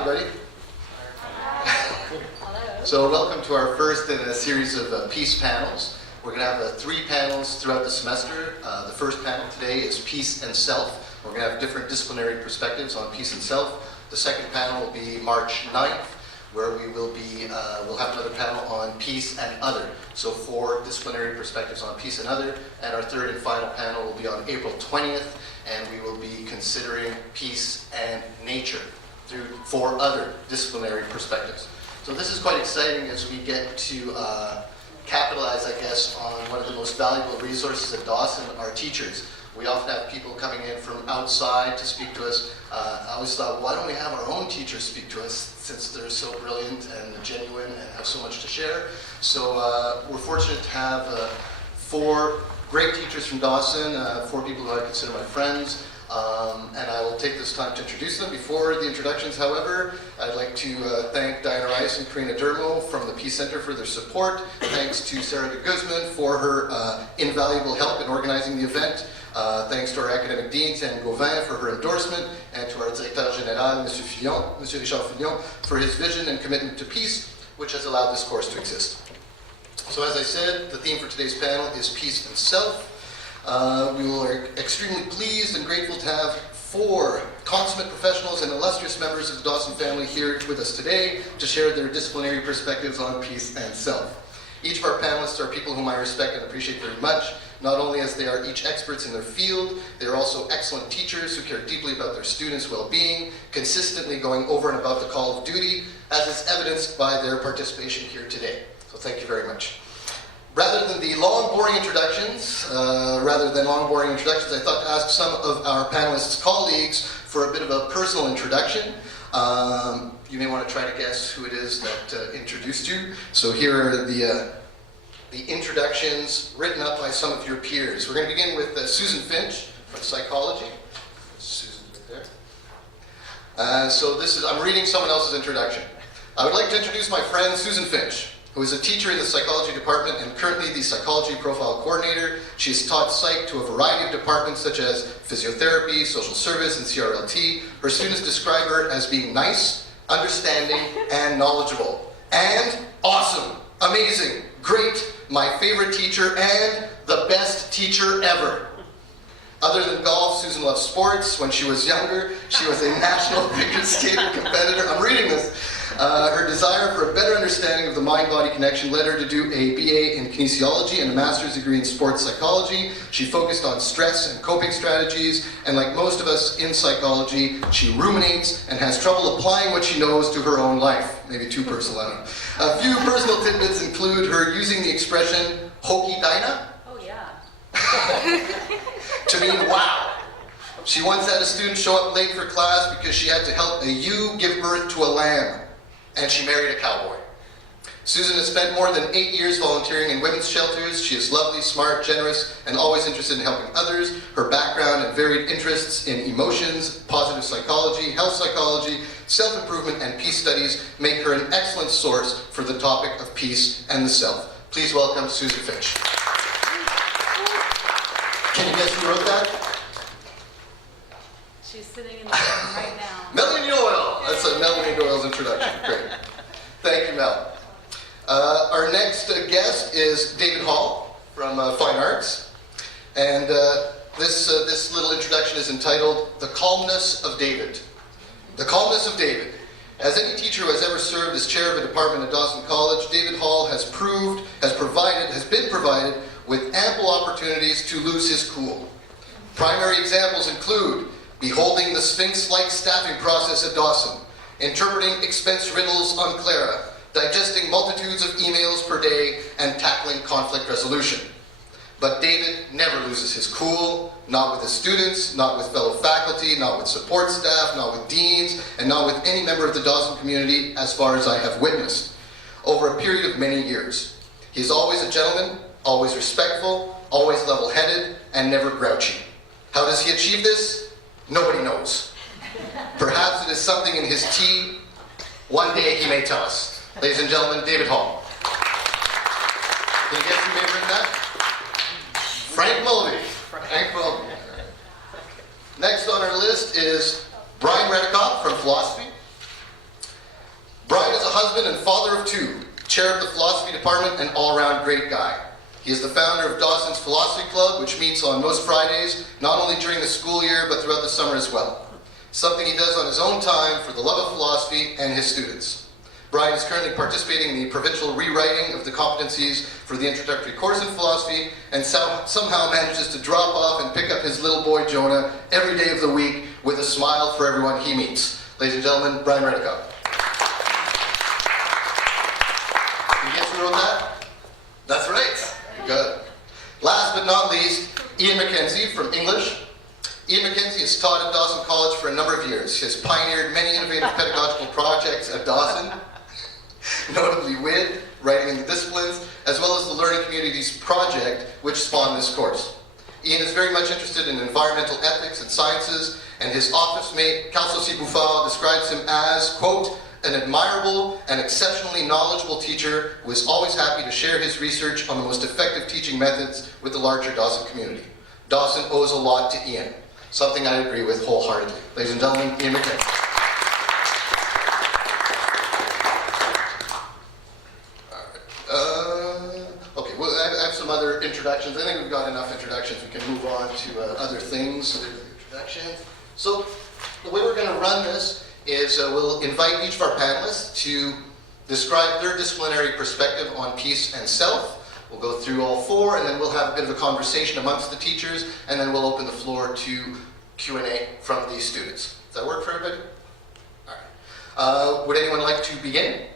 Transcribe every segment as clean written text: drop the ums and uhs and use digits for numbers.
everybody. Hello. So welcome to our first in a series of peace panels. We're going to have 3 panels throughout the semester. The first panel today is Peace and Self. We're going to have different disciplinary perspectives on peace and self. The second panel will be March 9th, where we'll have another panel on peace and other. So 4 disciplinary perspectives on peace and other. And our third and final panel will be on April 20th, and we will be considering peace and nature through 4 other disciplinary perspectives. So this is quite exciting as we get to capitalize, I guess, on one of the most valuable resources at Dawson, our teachers. We often have people coming in from outside to speak to us. I always thought, why don't we have our own teachers speak to us, since they're so brilliant and genuine and have so much to share. So we're fortunate to have 4 great teachers from Dawson, 4 people who I consider my friends. And I will take this time to introduce them. Before the introductions, however, I'd like to thank Diana Rice and Karina Dermo from the Peace Center for their support. Thanks to Sarah de Guzman for her invaluable help in organizing the event. Thanks to our academic dean, Anne Gauvin, for her endorsement, and to our Directeur Général, Monsieur Richard Fillon, for his vision and commitment to peace, which has allowed this course to exist. So as I said, the theme for today's panel is Peace and Self. We are extremely pleased and grateful to have 4 consummate professionals and illustrious members of the Dawson family here with us today to share their disciplinary perspectives on peace and self. Each of our panelists are people whom I respect and appreciate very much, not only as they are each experts in their field, they are also excellent teachers who care deeply about their students' well-being, consistently going over and above the call of duty, as is evidenced by their participation here today. So thank you very much. Rather than long, boring introductions, I thought to ask some of our panelists' colleagues for a bit of a personal introduction. You may want to try to guess who it is that introduced you. So here are the introductions written up by some of your peers. We're going to begin with Susan Finch from psychology. Susan right there. So I'm reading someone else's introduction. I would like to introduce my friend Susan Finch, who is a teacher in the psychology department and currently the psychology profile coordinator. She has taught psych to a variety of departments such as physiotherapy, social service, and CRLT. Her students describe her as being nice, understanding, and knowledgeable. And awesome, amazing, great, my favorite teacher, and the best teacher ever. Other than golf, Susan loves sports. When she was younger, she was a national figure skating competitor. I'm reading this. Her desire for a better understanding of the mind-body connection led her to do a BA in kinesiology and a master's degree in sports psychology. She focused on stress and coping strategies, and like most of us in psychology, she ruminates and has trouble applying what she knows to her own life. Maybe too personal, I don't know. A few personal tidbits include her using the expression, hokey Dinah? Oh, yeah. To mean wow. She once had a student show up late for class because she had to help a ewe give birth to a lamb. And she married a cowboy. Susan has spent more than 8 years volunteering in women's shelters. She is lovely, smart, generous, and always interested in helping others. Her background and varied interests in emotions, positive psychology, health psychology, self-improvement, and peace studies make her an excellent source for the topic of peace and the self. Please welcome Susan Finch. Can you guess who wrote that? She's sitting in the room right now. Melanie Doyle. That's a Melanie Doyle's introduction. Great. Thank you, Mel. Our next guest is David Hall from Fine Arts. And this little introduction is entitled The Calmness of David. The Calmness of David. As any teacher who has ever served as chair of a department at Dawson College, David Hall has been provided with ample opportunities to lose his cool. Primary examples include beholding the Sphinx-like staffing process at Dawson, interpreting expense riddles on Clara, digesting multitudes of emails per day, and tackling conflict resolution. But David never loses his cool, not with his students, not with fellow faculty, not with support staff, not with deans, and not with any member of the Dawson community as far as I have witnessed, over a period of many years. He is always a gentleman, always respectful, always level-headed, and never grouchy. How does he achieve this? Nobody knows. Perhaps it is something in his tea. One day he may tell us. Ladies and gentlemen, David Hall. Can you guess who may have written that? Frank Mulvey. Frank Mulvey. Next on our list is Brian Redikoff from philosophy. Brian is a husband and father of two, chair of the philosophy department, and all-around great guy. He is the founder of Dawson's Philosophy Club, which meets on most Fridays, not only during the school year, but throughout the summer as well. Something he does on his own time for the love of philosophy and his students. Brian is currently participating in the provincial rewriting of the competencies for the introductory course in philosophy, and somehow manages to drop off and pick up his little boy Jonah every day of the week with a smile for everyone he meets. Ladies and gentlemen, Brian Redicott. You guess who wrote that? That's right. Good. Last but not least, Ian McKenzie from English. Ian McKenzie has taught at Dawson College for a number of years. He has pioneered many innovative pedagogical projects at Dawson, notably WID, Writing in the Disciplines, as well as the Learning Communities Project, which spawned this course. Ian is very much interested in environmental ethics and sciences, and his office mate, Calso C. Buffal, describes him as, quote, an admirable and exceptionally knowledgeable teacher who is always happy to share his research on the most effective teaching methods with the larger Dawson community. Dawson owes a lot to Ian, something I agree with wholeheartedly. Ladies and gentlemen, Ian McKenzie. Okay, well, I have some other introductions. I think we've got enough introductions. We can move on to other things. Introductions. So the way we're going to run this is we'll invite each of our panelists to describe their disciplinary perspective on peace and self. We'll go through all four, and then we'll have a bit of a conversation amongst the teachers, and then we'll open the floor to Q&A from these students. Does that work for everybody? All right. Would anyone like to begin?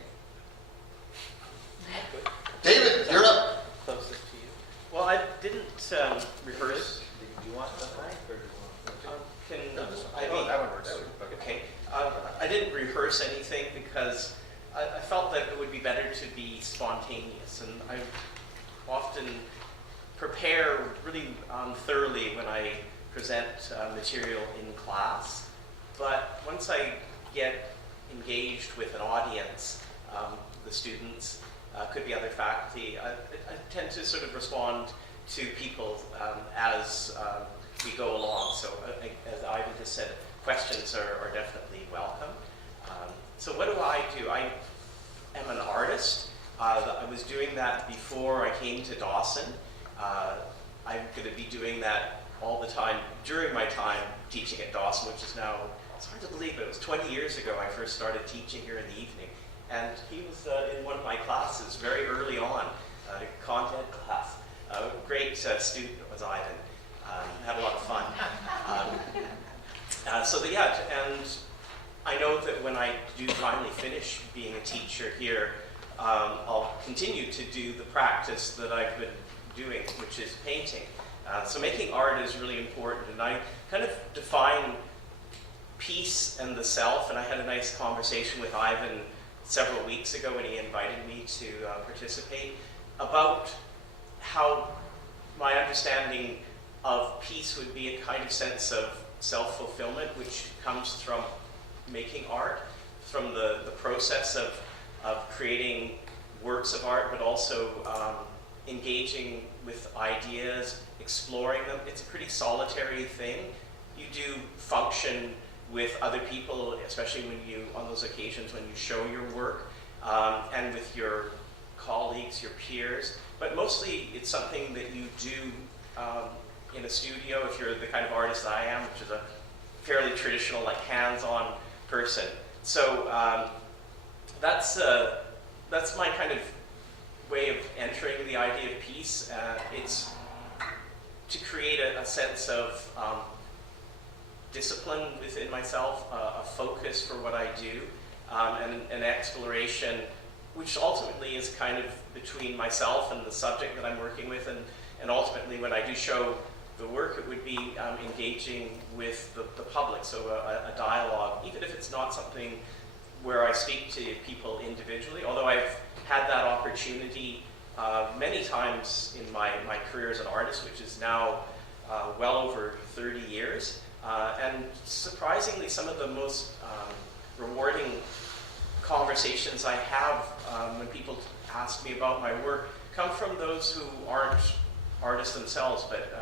David, you're up. Closest to you. Well, I didn't rehearse. Do you want the mic, or do you want? That one works. Okay. I didn't rehearse anything because I felt that it would be better to be spontaneous, and I often prepare really thoroughly when I present material in class. But once I get engaged with an audience, the students, could be other faculty, I tend to sort of respond to people as we go along. So as Ivan just said, questions are definitely welcome. So what do? I am an artist. I was doing that before I came to Dawson. I'm going to be doing that all the time during my time teaching at Dawson, which is now, it's hard to believe, but it was 20 years ago I first started teaching here in the evening. And he was in one of my classes very early on, content class. Great student was Ivan. Had a lot of fun. And I know that when I do finally finish being a teacher here, I'll continue to do the practice that I've been doing, which is painting. So making art is really important, and I kind of define peace and the self, and I had a nice conversation with Ivan several weeks ago when he invited me to participate about how my understanding of peace would be a kind of sense of self-fulfillment, which comes from making art, from the process of creating works of art, but also engaging with ideas, exploring them. It's a pretty solitary thing. You do function with other people, especially when you, on those occasions when you show your work, and with your colleagues, your peers, but mostly it's something that you do in a studio if you're the kind of artist I am, which is a fairly traditional, like hands-on person. So that's my kind of way of entering the idea of peace. It's to create a sense of discipline within myself, a focus for what I do, and an exploration which ultimately is kind of between myself and the subject that I'm working with, and ultimately when I do show the work, it would be engaging with the public, so a dialogue, even if it's not something where I speak to people individually, although I've had that opportunity many times in my career as an artist, which is now well over 30 years. And surprisingly, some of the most rewarding conversations I have when people ask me about my work come from those who aren't artists themselves, but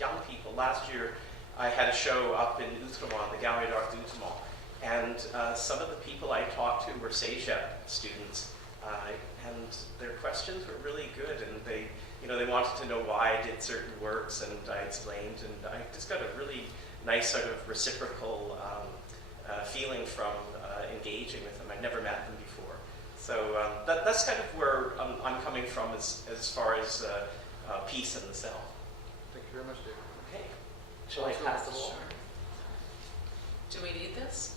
young people. Last year, I had a show up in Outremont, the Galerie d'Art d'Outremont, And some of the people I talked to were Seisha students, and their questions were really good, and they wanted to know why I did certain works, and I explained, and I just got a really nice sort of reciprocal feeling from engaging with them. I'd never met them before. So that's kind of where I'm coming from as far as peace in the self. Thank you very much, David. Okay. Shall I pass the ball? Do we need this?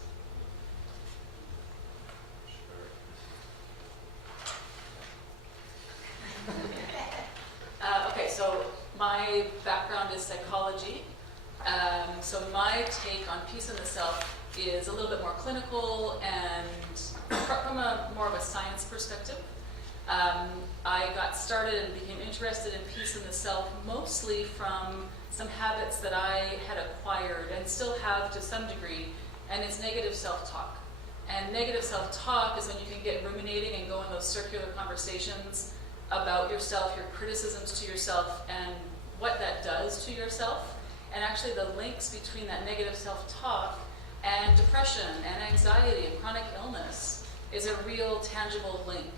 Okay, so my background is psychology. So my take on peace in the self is a little bit more clinical and from more of a science perspective. I got started and became interested in peace in the self mostly from some habits that I had acquired and still have to some degree, and it's negative self-talk. And negative self-talk is when you can get ruminating and go in those circular conversations about yourself, your criticisms to yourself, and what that does to yourself. And actually the links between that negative self-talk and depression and anxiety and chronic illness is a real tangible link.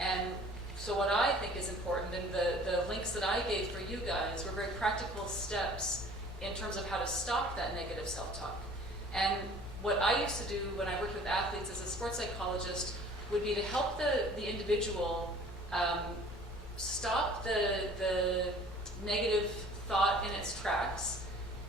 And so what I think is important, and the links that I gave for you guys were very practical steps in terms of how to stop that negative self-talk. And what I used to do when I worked with athletes as a sports psychologist would be to help the individual stop the negative thought in its tracks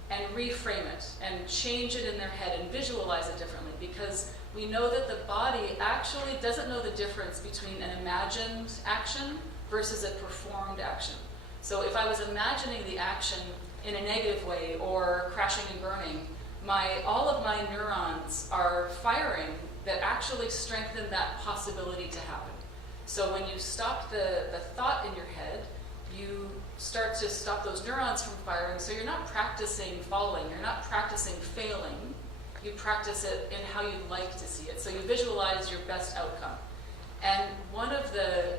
and reframe it and change it in their head and visualize it differently, because we know that the body actually doesn't know the difference between an imagined action versus a performed action. So if I was imagining the action in a negative way or crashing and burning, all of my neurons are firing that actually strengthen that possibility to happen. So when you stop the thought in your head, you start to stop those neurons from firing, so you're not practicing following, you're not practicing failing, you practice it in how you'd like to see it. So you visualize your best outcome. And one of the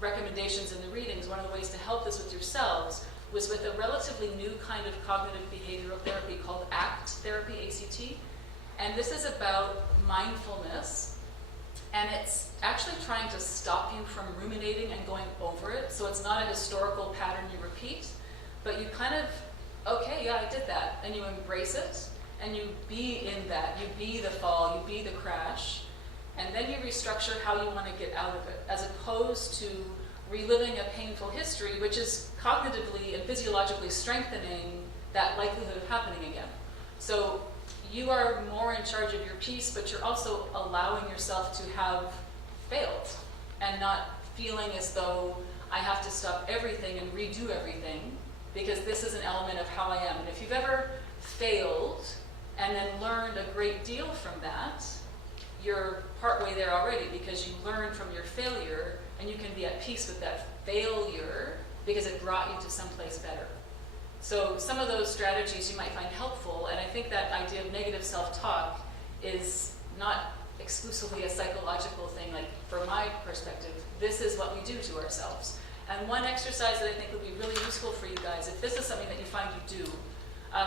recommendations in the readings, one of the ways to help this with yourselves, was with a relatively new kind of cognitive behavioral therapy called ACT therapy, ACT. And this is about mindfulness, and it's actually trying to stop you from ruminating and going over it. So it's not a historical pattern you repeat, but you kind of, okay, yeah, I did that, and you embrace it, and you be in that, you be the fall, you be the crash, and then you restructure how you want to get out of it, as opposed to reliving a painful history, which is cognitively and physiologically strengthening that likelihood of happening again. So you are more in charge of your peace, but you're also allowing yourself to have failed and not feeling as though I have to stop everything and redo everything, because this is an element of how I am. And if you've ever failed and then learned a great deal from that, you're partway there already, because you learned from your failure and you can be at peace with that failure because it brought you to someplace better. So some of those strategies you might find helpful, and I think that idea of negative self-talk is not exclusively a psychological thing. Like, from my perspective, this is what we do to ourselves. And one exercise that I think would be really useful for you guys, if this is something that you find you do,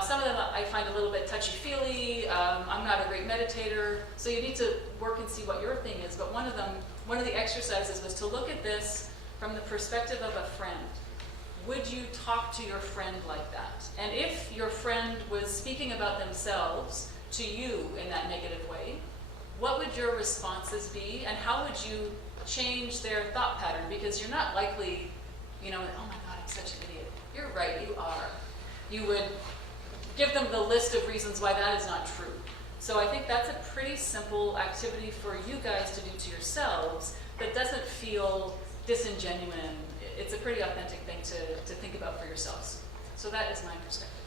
some of them I find a little bit touchy-feely. I'm not a great meditator, so you need to work and see what your thing is. But one of the exercises was to look at this from the perspective of a friend. Would you talk to your friend like that? And if your friend was speaking about themselves to you in that negative way, what would your responses be, and how would you change their thought pattern? Because you're not likely, oh my God, I'm such an idiot. You're right, you are. You would give them the list of reasons why that is not true. So I think that's a pretty simple activity for you guys to do to yourselves that doesn't feel disingenuous. It's a pretty authentic thing to think about for yourselves. So that is my perspective.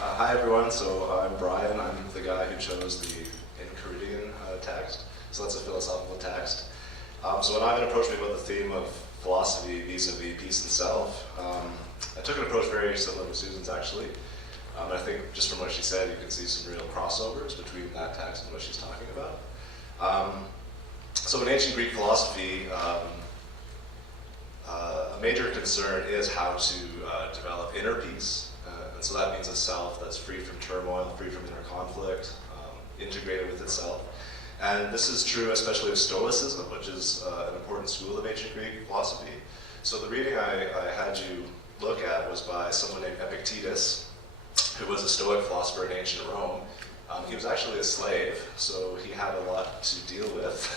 Hi everyone, so I'm Brian. I'm the guy who chose the Enchiridion text. So that's a philosophical text. So when Ivan approached me about the theme of philosophy vis-a-vis peace and self, I took an approach very similar to Susan's actually. I think just from what she said, you can see some real crossovers between that text and what she's talking about. So in ancient Greek philosophy, major concern is how to develop inner peace. And so that means a self that's free from turmoil, free from inner conflict, integrated with itself. And this is true especially of Stoicism, which is an important school of ancient Greek philosophy. So the reading I had you look at was by someone named Epictetus, who was a Stoic philosopher in ancient Rome. He was actually a slave, so he had a lot to deal with.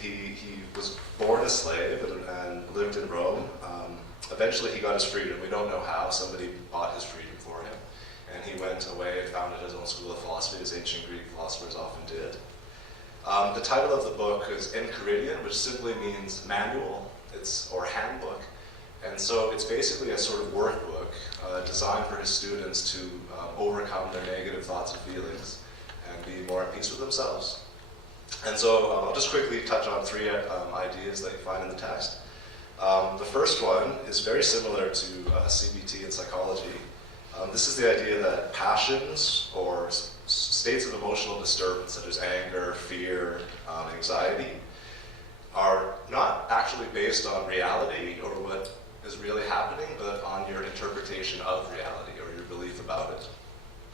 He was born a slave and lived in Rome. Eventually he got his freedom. We don't know how. Somebody bought his freedom for him. And he went away and founded his own school of philosophy, as ancient Greek philosophers often did. The title of the book is Enchiridion, which simply means manual, or handbook. And so it's basically a sort of workbook designed for his students to overcome their negative thoughts and feelings and be more at peace with themselves. And so I'll just quickly touch on three ideas that you find in the text. The first one is very similar to CBT and psychology. This is the idea that passions or states of emotional disturbance, such as anger, fear, anxiety, are not actually based on reality or what is really happening, but on your interpretation of reality or your belief about it.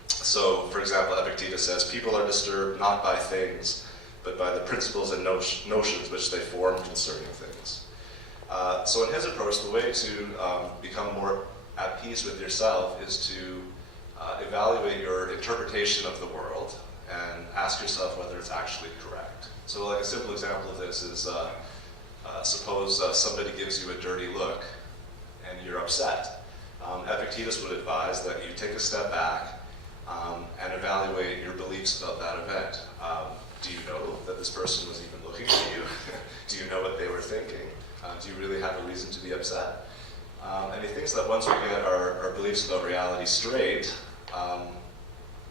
So, for example, Epictetus says, people are disturbed not by things, but by the principles and notions which they form concerning things. So in his approach, the way to become more at peace with yourself is to evaluate your interpretation of the world and ask yourself whether it's actually correct. So like a simple example of this is, suppose somebody gives you a dirty look and you're upset. Epictetus would advise that you take a step back and evaluate your beliefs about that event. Do you know that this person was even looking at you? Do you know what they were thinking? Do you really have a reason to be upset? And he thinks that once we get our beliefs about reality straight,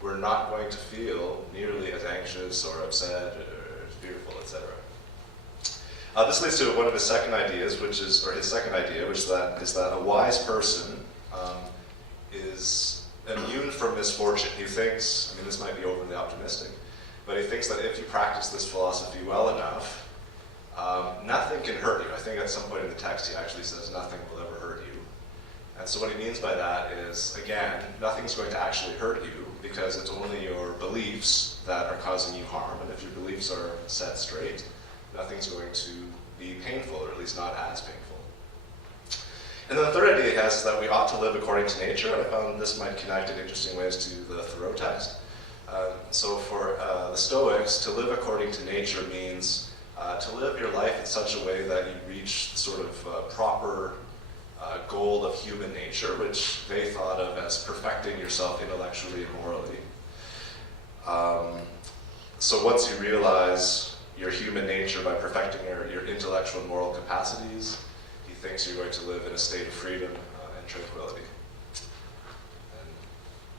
we're not going to feel nearly as anxious or upset or fearful, etc. This leads to one of his second ideas, his second idea, which is that a wise person is immune from misfortune. He thinks, I mean, this might be overly optimistic, but he thinks that if you practice this philosophy well enough, nothing can hurt you. I think at some point in the text he actually says nothing will ever hurt you. And so what he means by that is, again, nothing's going to actually hurt you because it's only your beliefs that are causing you harm. And if your beliefs are set straight, nothing's going to be painful, or at least not as painful. And then the third idea he has is that we ought to live according to nature. I found this might connect in interesting ways to the Thoreau text. So for the Stoics, to live according to nature means to live your life in such a way that you reach the sort of proper goal of human nature, which they thought of as perfecting yourself intellectually and morally. So once you realize your human nature by perfecting your intellectual and moral capacities, he thinks you're going to live in a state of freedom and tranquility. And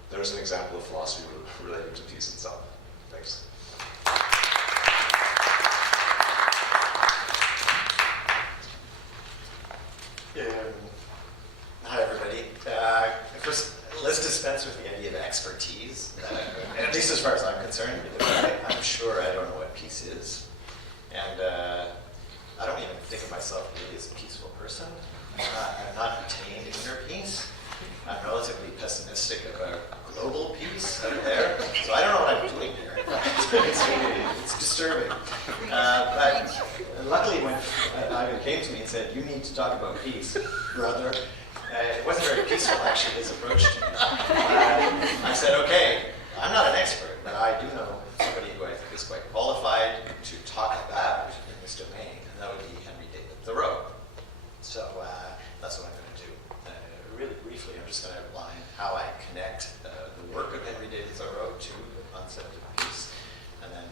there's an example of philosophy related to peace itself. Thanks. Hi, everybody. First, let's dispense with the idea of expertise, at least as far as I'm concerned, because I'm sure I don't know what peace is. And I don't even think of myself really as a peaceful person. I'm not attained inner peace. I'm relatively pessimistic about global peace out there. So I don't know what I'm doing here. It's disturbing. But luckily when Ivan came to me and said, you need to talk about peace, brother, it wasn't very peaceful, actually, his approach to me. I said, okay, I'm not an expert, but I do know somebody who I think is quite qualified to talk about in this domain, and that would be Henry David Thoreau. So that's what I'm going to do. Really briefly, I'm just going to outline how I connect the work of Henry David Thoreau to the concept of peace, and then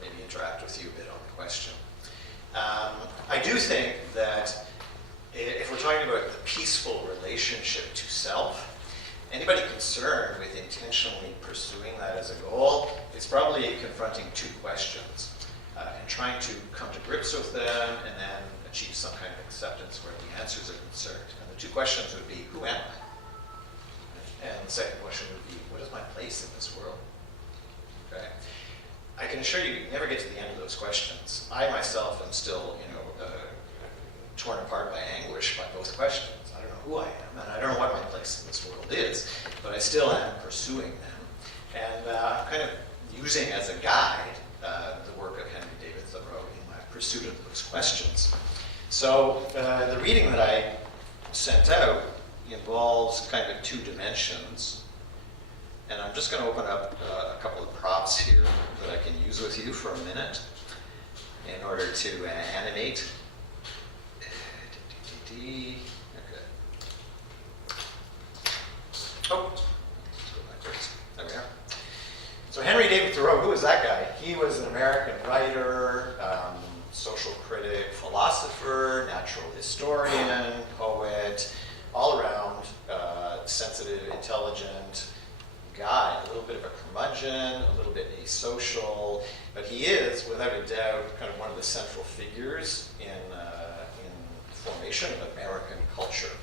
maybe interact with you a bit on the question. I do think that if we're talking about the peaceful relationship to self, anybody concerned with intentionally pursuing that as a goal is probably confronting two questions and trying to come to grips with them and then achieve some kind of acceptance where the answers are concerned. And the two questions would be, who am I? And the second question would be, what is my place in this world? Okay. I can assure you, you never get to the end of those questions. I myself am still, torn apart by anguish by both questions. I don't know who I am, and I don't know what my place in this world is, but I still am pursuing them, and kind of using as a guide the work of Henry David Thoreau in my pursuit of those questions. So the reading that I sent out involves kind of two dimensions, and I'm just going to open up a couple of props here that I can use with you for a minute in order to animate. Okay. Oh, let's go backwards. There we are. So Henry David Thoreau, who was that guy? He was an American writer, social critic, philosopher, natural historian, poet, all around sensitive, intelligent guy, a little bit of a curmudgeon, a little bit asocial, but he is, without a doubt, kind of one of the central figures in the formation of American culture.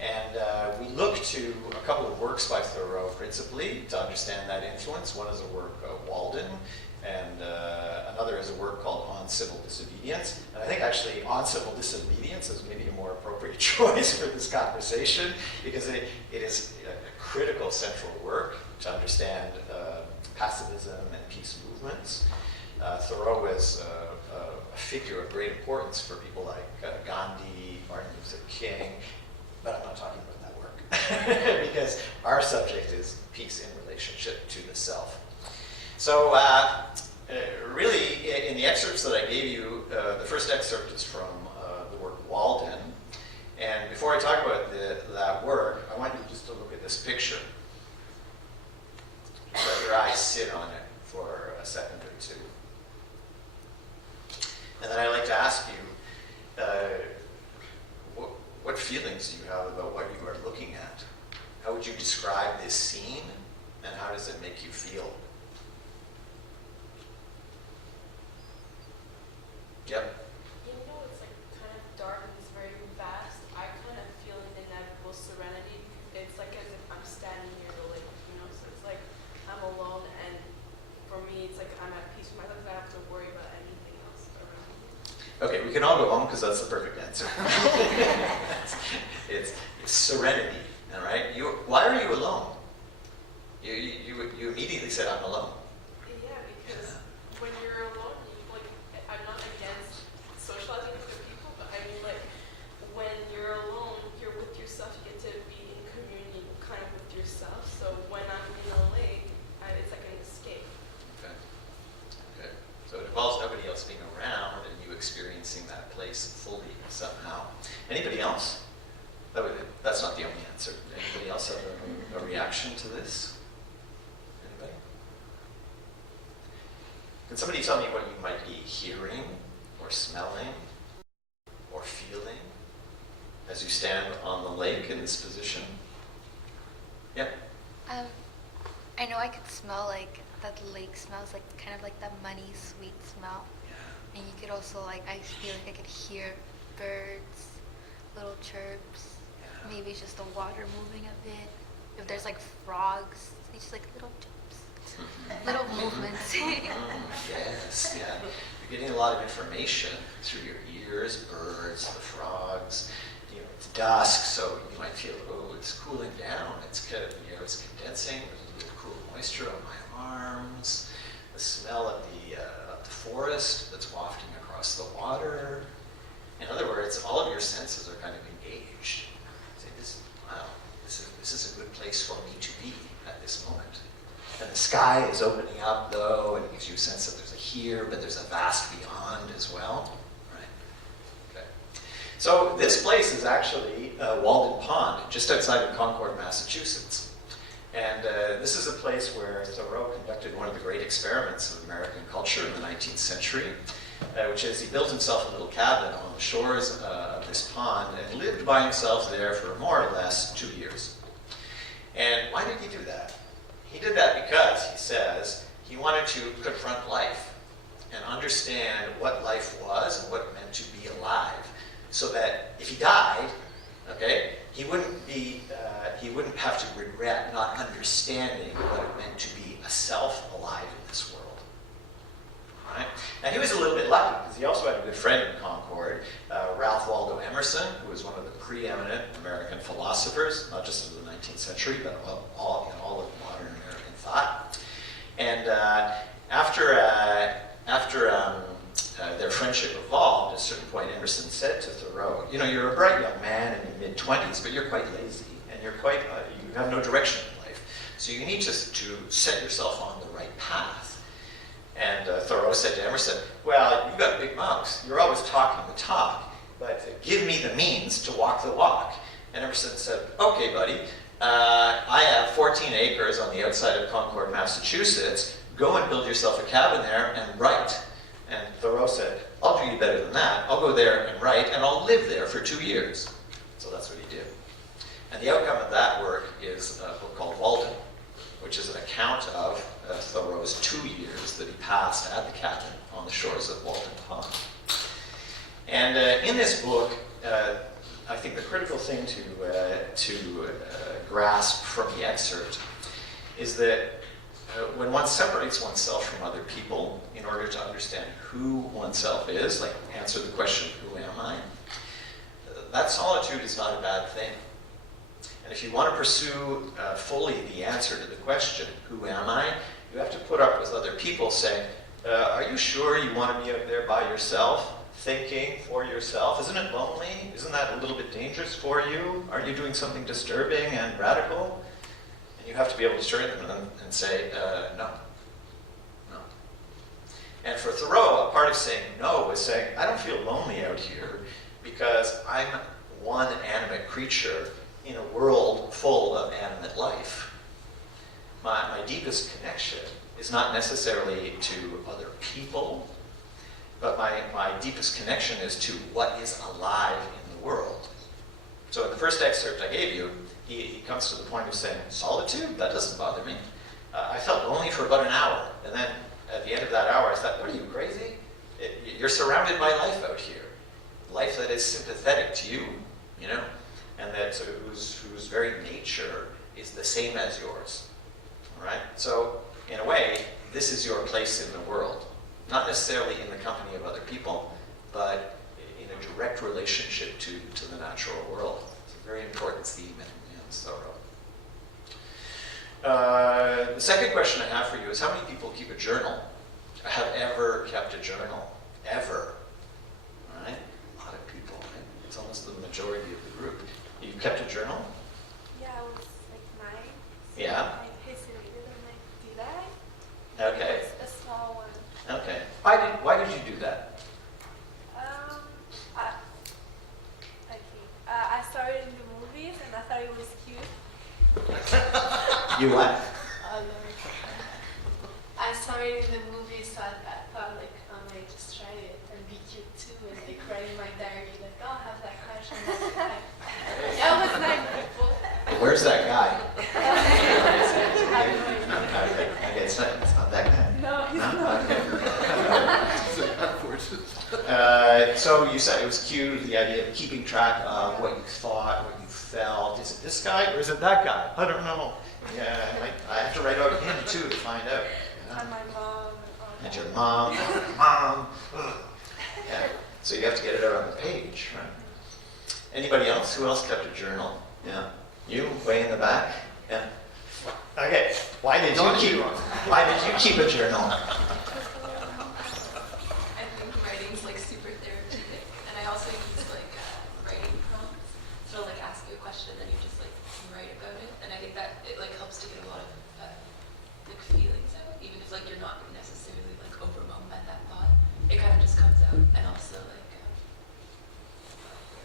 And we look to a couple of works by Thoreau principally to understand that influence. One is a work of Walden, and another is a work called On Civil Disobedience. And I think actually On Civil Disobedience is maybe a more appropriate choice for this conversation, because it is a critical central work to understand pacifism and peace movements. Thoreau is a figure of great importance for people like Gandhi, Martin Luther King, but I'm not talking about that work because our subject is peace in relationship to the self. So really, in the excerpts that I gave you, the first excerpt is from the work Walden. And before I talk about that work, I want you just to look at this picture. Just let your eyes sit on it for a second or two. And then I'd like to ask you, what feelings do you have about what you are looking at? How would you describe this scene, and how does it make you feel? Yep. Even though it's like kind of dark and it's very vast, I kind of feel an inevitable serenity. It's like as if I'm standing near the lake, so it's like I'm alone, and for me it's like I'm at peace with myself. I don't have to worry about anything else around me. Okay, we can all go home because that's the perfect answer. it's serenity, all right? Why are you alone? You immediately said, I'm alone. Yeah, because when you're alone, I'm not against socializing with other people, but I mean, like, when you're alone, you're with yourself, you get to be in community kind of with yourself. So when I'm in a lake, it's like an escape. Okay. So it involves nobody else being around and you experiencing that place fully somehow. Anybody else? That's not the only answer. Anybody else have a reaction to this? Anybody? Can somebody tell me what you might be hearing or smelling or feeling as you stand on the lake in this position? Yep. I know I could smell like that lake smells like kind of like that money sweet smell. Yeah. And you could also I feel like I could hear birds, little chirps, Yeah. maybe just the water moving a bit. If there's like frogs, it's just like little chirps, little movements. Yes, yeah. You're getting a lot of information through your ears, birds, the frogs. It's dusk, so you might feel, oh, it's cooling down. It's kind of, the air is condensing. There's a little cool moisture on my arms. The smell of the forest that's wafting across the water. In other words, all of your senses are kind of engaged. Say, wow, this is a good place for me to be at this moment. And the sky is opening up, though, and it gives you a sense that there's a here, but there's a vast beyond as well. Right? Okay. So this place is actually Walden Pond, just outside of Concord, Massachusetts. And this is a place where Thoreau conducted one of the great experiments of American culture in the 19th century, which is he built himself a little cabin on the shores of this pond and lived by himself there for more or less 2 years. And why did he do that? He did that because, he says, he wanted to confront life and understand what life was and what it meant to be alive, so that if he died, okay, he wouldn't have to regret not understanding what it meant to be a self alive in this world. And he was a little bit lucky because he also had a good friend in Concord, Ralph Waldo Emerson, who was one of the preeminent American philosophers, not just of the 19th century, but of all of modern American thought. And after their friendship evolved, at a certain point, Emerson said to Thoreau, you know, you're a bright young man in your mid-20s, but you're quite lazy, and you're quite, you have no direction in life. So you need to set yourself on the right path. And Thoreau said to Emerson, well, you've got big mouths. You're always talking the talk, but give me the means to walk the walk. And Emerson said, okay, buddy, I have 14 acres on the outside of Concord, Massachusetts. Go and build yourself a cabin there and write. And Thoreau said, I'll do you better than that. I'll go there and write, and I'll live there for 2 years. So that's what he did. And the outcome of that work is a book called Walden, which is an account of Thoreau's 2 years that he passed at the cabin on the shores of Walden Pond. And in this book, I think the critical thing to grasp from the excerpt is that when one separates oneself from other people in order to understand who oneself is, like answer the question, who am I? That solitude is not a bad thing. And if you want to pursue fully the answer to the question, who am I? You have to put up with other people saying, are you sure you want to be out there by yourself, thinking for yourself? Isn't it lonely? Isn't that a little bit dangerous for you? Aren't you doing something disturbing and radical? And you have to be able to turn to them and say, no. No. And for Thoreau, a part of saying no is saying, I don't feel lonely out here because I'm one animate creature in a world full of animate life. My deepest connection is not necessarily to other people, but my deepest connection is to what is alive in the world. So in the first excerpt I gave you, he comes to the point of saying, solitude? That doesn't bother me. I felt lonely for about an hour, and then at the end of that hour I thought, what are you, crazy? You're surrounded by life out here. Life that is sympathetic to you, you know? And that whose very nature is the same as yours. All right? So, in a way, this is your place in the world. Not necessarily in the company of other people, but in a direct relationship to the natural world. It's a very important theme in Thoreau. The second question I have for you is, how many people keep a journal? Have ever kept a journal? Ever? All right? A lot of people, right? It's almost the majority of the group. You kept a journal? Yeah, I was like 9. So Yeah. I hesitated and like, did I? Okay. It was a small one. Okay. Why did you do that? I started in the movies and I thought it was cute. You what? I started in the movies, so I thought like, I might just try it and be cute too, and like write in my diary like, oh, I have that crush on this guy. That was 9 people. Where's that guy? I don't know. Okay, it's not that guy. No, he's No? not. Okay. So you said it was cute, the idea of keeping track of what you thought, what you felt. Is it this guy or is it that guy? I don't know. Yeah, I have to write out him too to find out. You know? And my mom. And your mom. Mom. Ugh. Yeah. So you have to get it out on the page, right? Anybody else? Who else kept a journal? Yeah. You, way in the back? Yeah. Okay. Why did you keep a journal? I think writing's like super therapeutic, and I also use like writing prompts. So I'll like ask you a question, then you just like write about it, and I think that it like helps to get a lot of like feelings out, even if like you're not necessarily like overwhelmed by that thought. It kind of just comes out, and also like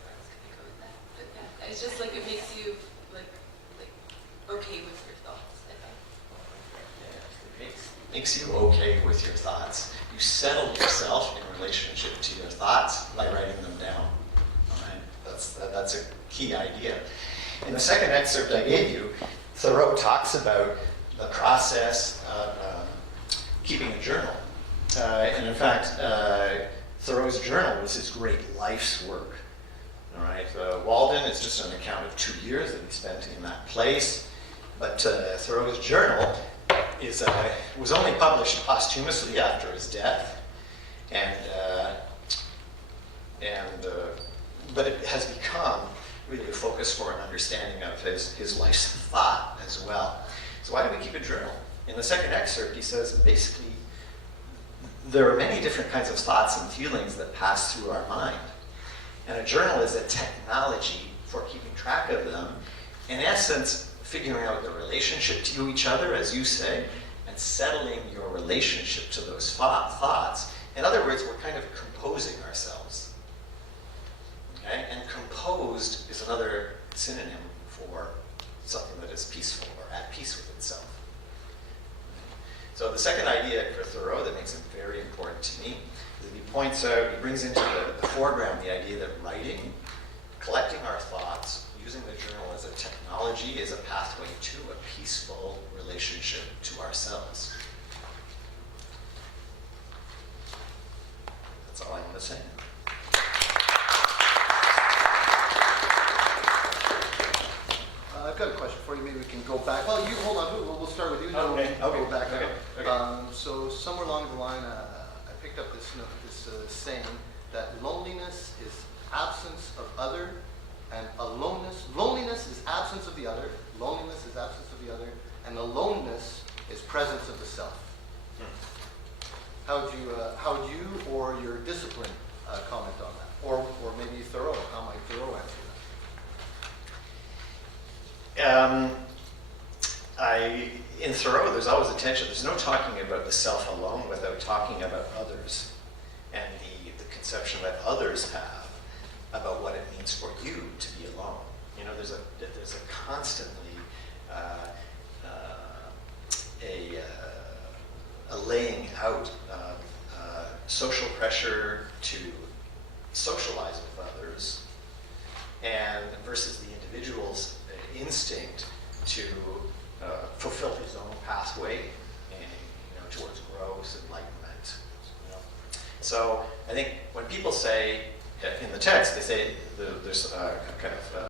where else can I go with that? But yeah, it's just like it makes you like okay with your thoughts, I think. Makes you okay with your thoughts. You settle yourself in relationship to your thoughts by writing them down. All right? That's a key idea. In the second excerpt I gave you, Thoreau talks about the process of keeping a journal. And in fact, Thoreau's journal was his great life's work. All right? Walden is just an account of 2 years that he spent in that place. But Thoreau's journal was only published posthumously after his death, But it has become really a focus for an understanding of his life's thought as well. So why do we keep a journal? In the second excerpt, he says basically there are many different kinds of thoughts and feelings that pass through our mind. And a journal is a technology for keeping track of them. In essence, figuring out the relationship to each other, as you say, and settling your relationship to those thoughts. In other words, we're kind of composing ourselves. Okay? And composed is another synonym for something that is peaceful or at peace with itself. So the second idea for Thoreau that makes it very important to me is that he points out, he brings into the foreground the idea that writing, collecting our thoughts, using the journal as a technology is a pathway to a peaceful relationship to ourselves. That's all I want to say. I've got a question for you. Maybe we can go back. Well, you hold on. We'll start with you. No, Okay, we'll okay, go back okay, now. okay. So somewhere along the line, I picked up this saying that loneliness is absence of other, and loneliness is absence of the other. Loneliness is absence of the other, and aloneness is presence of the self. How would you or your discipline comment on that, or maybe Thoreau? How might Thoreau answer that? In Thoreau, there's always a tension. There's no talking about the self alone without talking about others and the conception that others have about what it means for you to be alone. You know, there's a constantly a laying out of social pressure to socialize with others, and versus the individual's instinct to fulfill his own pathway and, towards growth, enlightenment. So I think when people say in the text, they say there's kind of